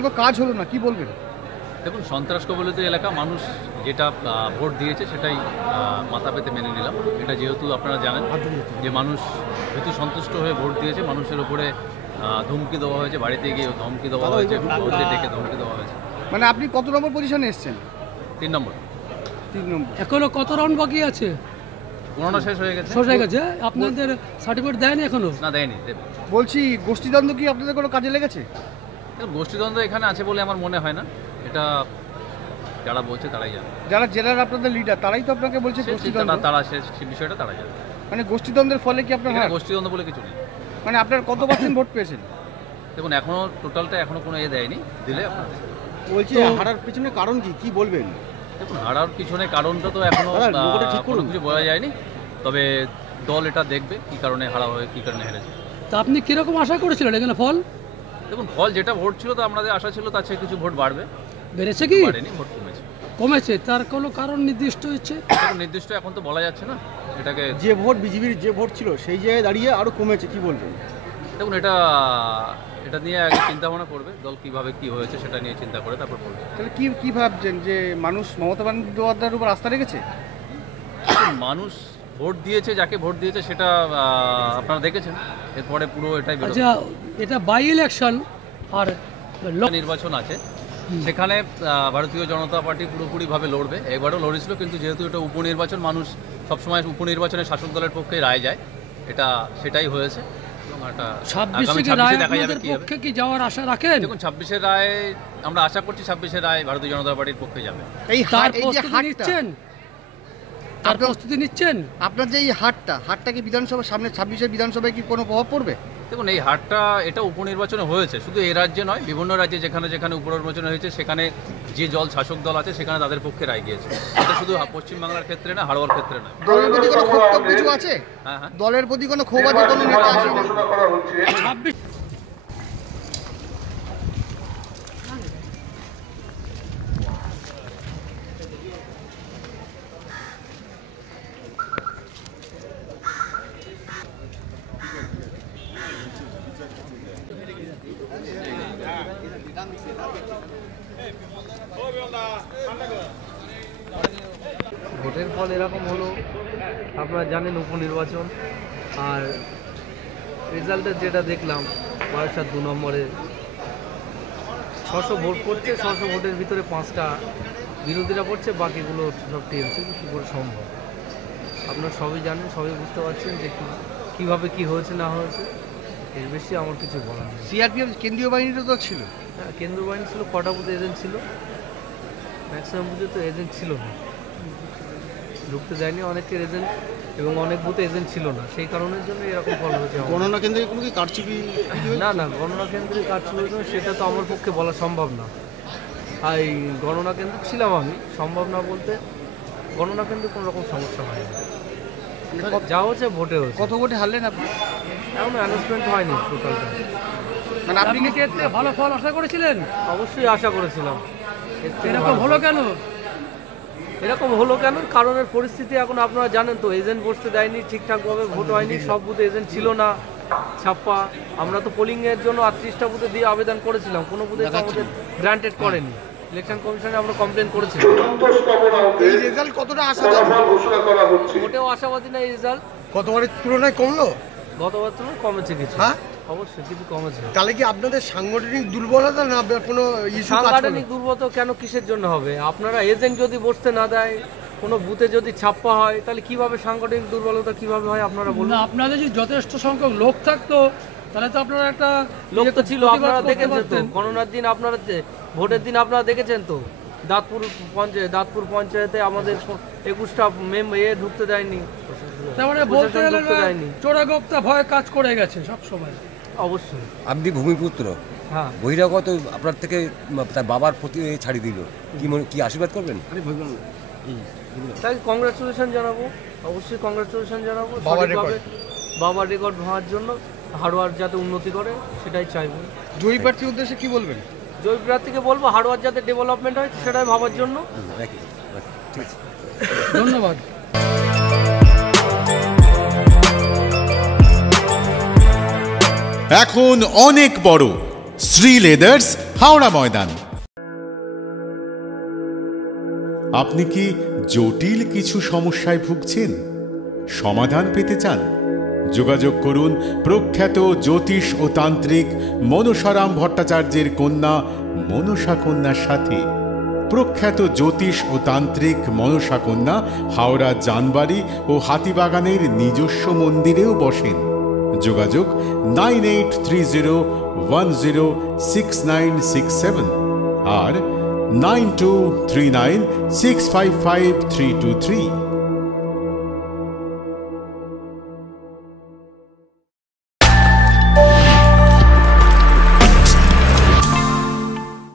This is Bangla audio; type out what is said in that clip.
কাজ হলো না, কি বলবেন? দেখুন, সন্ত্রাস কবলিত এলাকা, মানুষ যেটা ভোট দিয়েছে সেটাই মাথা পেতে মেনে নিলাম। এটা যেহেতু আপনারা জানেন যে মানুষ যেহেতু সন্তুষ্ট হয়ে ভোট দিয়েছে, মানুষের উপরে ধমকি দেওয়া হয়েছে, বাড়িতে গিয়ে ধমকি দেওয়া হয়েছে, ভোটে ডেকে ধমকি দেওয়া হয়েছে। মানে আপনি কত নম্বর পজিশনে এসেছেন? 3 নম্বর। 3 নম্বর। এখনো কত রাউন্ড বাকি আছে? পুরোনো শেষ হয়ে গেছে। শেষ হয়ে গেছে। আপনাদের সার্টিফিকেট দেয়নি এখনো? না, দেয়নি। বলছি, গোষ্ঠীদ্বন্দ্ব কি আপনাদের কোনো কাজে লেগেছে? গোষ্ঠীদ্বন্দ্ব এখানে আছে বলে আমার মনে হয় না। এটা যারা বলছে তারাই জানে। যারা জেলার আপনাদের লিডার তারাই তো আপনাকে বলছে গোষ্ঠীদ্বন্দ্ব। তারা সেই বিষয়টা তারা জানে। মানে গোষ্ঠীদ্বন্দ্বের ফলে কি আপনার গোষ্ঠীদ্বন্দ্ব বলে কিছু নেই। মানে আপনার কত % ভোট পেয়েছেন? দেখুন, এখনো টোটালটা এখনো কোনো দেয়নি, দিলে আপনার বলছি হারার পিছনে কারণ কি বলবেন? দেখুন, হারার পিছনে কারণটা তো এখনো কোনো কিছু বলা যায়নি, তবে দল এটা দেখবে কি কারণে হারা হয়ে কি কারণে হেরেছে। তা আপনি কিরকম আশা করেছিলেন এখানে ফল? দেখুন, ফল যেটা ভোট ছিল তো আমাদের আশা ছিল তার চেয়ে কিছু ভোট বাড়বে। বেড়েছে কি? বাড়েনি, ভোট কমেছে। কমেছে, তার কোনো কারণ নির্দিষ্ট হচ্ছে? নির্দিষ্ট এখন তো বলা যাচ্ছে না। এটাকে যে ভোট বিজেপির যে ভোট ছিল সেই জায়গায় দাঁড়িয়ে আরো কমেছে, কি বলবেন? দেখুন, এটা নিয়ে আগে চিন্তা ভাবনা করবে দল, কিভাবে কি হয়েছে সেটা নিয়ে চিন্তা করে তারপর বলবে। তাহলে কি ভাবছেন যে মানুষ মমতা বন্দ্যোপাধ্যায়ের উপর আস্থা রেখেছে? মানুষ ভোট দিয়েছে, যাকে ভোট দিয়েছে সেটা আপনারা দেখেছেন। এরপরে পুরো এটাই বেরোবে। আচ্ছা, এটা বাই ইলেকশন আর নির্বাচন আছে, সেখানে ভারতীয় জনতা পার্টি পুরোপুরিভাবে লড়বে। এবারও লড়েছিল, কিন্তু যেহেতু এটা উপনির্বাচন, মানুষ সবসময় উপনির্বাচনে শাসক দলের পক্ষে রায় যায়, এটা সেটাই হয়েছে। এবং এটা 26 দেখা যাবে পক্ষে কি যাওয়ার আশা রাখেন? দেখুন, 26-এর রায় আমরা আশা করছি, 26-এর রায় ভারতীয় জনতা পার্টির পক্ষে যাবে। এই প্রস্তুতি নিচ্ছেন? আপনার যে এই হাটটা কি বিধানসভার সামনে 26-এর বিধানসভায় কি কোনো প্রভাব পড়বে? দেখুন, এই হাটটা এটা উপনির্বাচনে হয়েছে, শুধু এই রাজ্যে নয়, বিভিন্ন রাজ্যে যেখানে যেখানে উপনির্বাচন হয়েছে সেখানে যে শাসক দল আছে সেখানে তাদের পক্ষে রায় গিয়েছে। এটা শুধু পশ্চিমবাংলার ক্ষেত্রে না, হাওড়ার ক্ষেত্রে নয়। দলের প্রতি কোনো ক্ষোভ কিছু আছে? হ্যাঁ, দলের প্রতি কোনো ক্ষোভ আছে? কোনো নেতা আছে? ভোটের ফল এরকম হলো, আপনারা জানেন উপনির্বাচন, আর রেজাল্টের যেটা দেখলাম, বারাসাত 2 নম্বরে 600 ভোট পড়ছে, 600 ভোটের ভিতরে 5টা বিরোধীরা পড়ছে, বাকিগুলো সব টিএমসি। কী করে সম্ভব? আপনারা সবই জানেন, সবই বুঝতে পারছেন যে কীভাবে কী হয়েছে না হয়েছে। এর বেশি আমার কিছু বলার নেই। সিআরপিএফ কেন্দ্রীয় বাহিনীরও তো ছিল। হ্যাঁ, কেন্দ্রীয় বাহিনী ছিল, কটা বুথে এজেন্ট ছিল, ম্যাক্সিমাম বুথে তো এজেন্ট ছিল না, ঢুকতে দেয়নি অনেকের এজেন্ট, এবং অনেক বুথে এজেন্ট ছিল না, সেই কারণের জন্য এরকম ফল হয়েছে। গণনা কেন্দ্রে কোনো কি কারচুপি? না, গণনা কেন্দ্রে কারচুপি সেটা তো আমার পক্ষে বলা সম্ভব না। আর এই গণনা কেন্দ্রে ছিলাম আমি, সম্ভব না বলতে গণনা কেন্দ্রে কোনো রকম সমস্যা হয়নি, যা হচ্ছে ভোটে হচ্ছে। কত ভোটে হারলেন আপনি? এখন অ্যানাউন্সমেন্ট হয়নি টোটালটা। মানে আপনি কি এতে ভালো ফল আশা করেছিলেন? অবশ্যই আশা করেছিলাম। এরকম হলো কেন? এরকম হলো কেন? কারণের পরিস্থিতি এখন আপনারা জানেন তো, এজেন্ট বসতে দেয়নি, ঠিকঠাকভাবে ভোট হয়নি, সব বুথে এজেন্ট ছিল না, ছাপ্পা। আমরা তো পোলিংয়ের জন্য 38টা বুথে দিয়ে আবেদন করেছিলাম, কোনো বুথে তো আমাদের গ্রান্টেড করেনি। ইলেকশন কমিশনে আমরা কমপ্লেন করেছিলাম। এই রেজাল্ট কতটা আশাবাদী? মোটেও আশাবাদী না এই রেজাল্ট। গতবারের তুলনায় কমলো? গতবার তুলনায় কমেছে কিছু। হ্যাঁ, অবশ্যই কিছু কমেছে। তাহলে কি আপনাদের সাংগঠনিক দুর্বলতা না কোনো সাংগঠনিক দুর্বলতা কেন, কিসের জন্য হবে? আপনারা এজেন্ট যদি বসতে না দেয়, কোনো বুথে যদি ছাপ্পা হয়, তাহলে কিভাবে সাংগঠনিক দুর্বলতা কিভাবে হয় আপনারা বলুন? না, আপনাদের যদি যথেষ্ট সংখ্যক লোক থাকতো তাহলে তো আপনারা একটা লোক তো ছিল, আপনারা দেখেছেন তো গণনার দিন, আপনারা ভোটের দিন আপনারা দেখেছেন তো, দাঁতপুর পঞ্চায়েতে আমাদের 21টা ঢুকতে দেয়নি। তারপরে বলতে গেলে চোরাগোপ্তা ভয় কাজ করে গেছে সব সময়। অবশ্যই। আপনি ভূমিপুত্র, হ্যাঁ, বহিরাগত আপনার থেকে তার বাবার প্রতি ছাড়িয়ে দিল, কি আশীর্বাদ করবেন? তাই কংগ্রাচুলেশন জানাবো, অবশ্যই কংগ্রাচুলেশন জানাবো। বাবার রেকর্ড ভাঙার জন্য হাড়োয়ার যাতে উন্নতি করে সেটাই চাইবো। জয়ী প্রার্থীর উদ্দেশ্যে কি বলবেন? জয়ী প্রার্থীকে বলবো হাড়োয়ার যাতে ডেভেলপমেন্ট হয় সেটাই ভাবার জন্য। ধন্যবাদ। এখন অনেক বড় শ্রী লেদার্স হাওড়া ময়দান। আপনি কি জটিল কিছু সমস্যায় ভুগছেন, সমাধান পেতে চান? যোগাযোগ করুন প্রখ্যাত জ্যোতিষ ও তান্ত্রিক মনসারাম ভট্টাচার্যের কন্যা মনসা কন্যার সাথে। প্রখ্যাত জ্যোতিষ ও তান্ত্রিক মনসা কন্যা হাওড়া জানবাড়ি ও হাতিবাগানের নিজস্ব মন্দিরেও বসেন। যোগাযোগ 9830106967 আর 9239655323।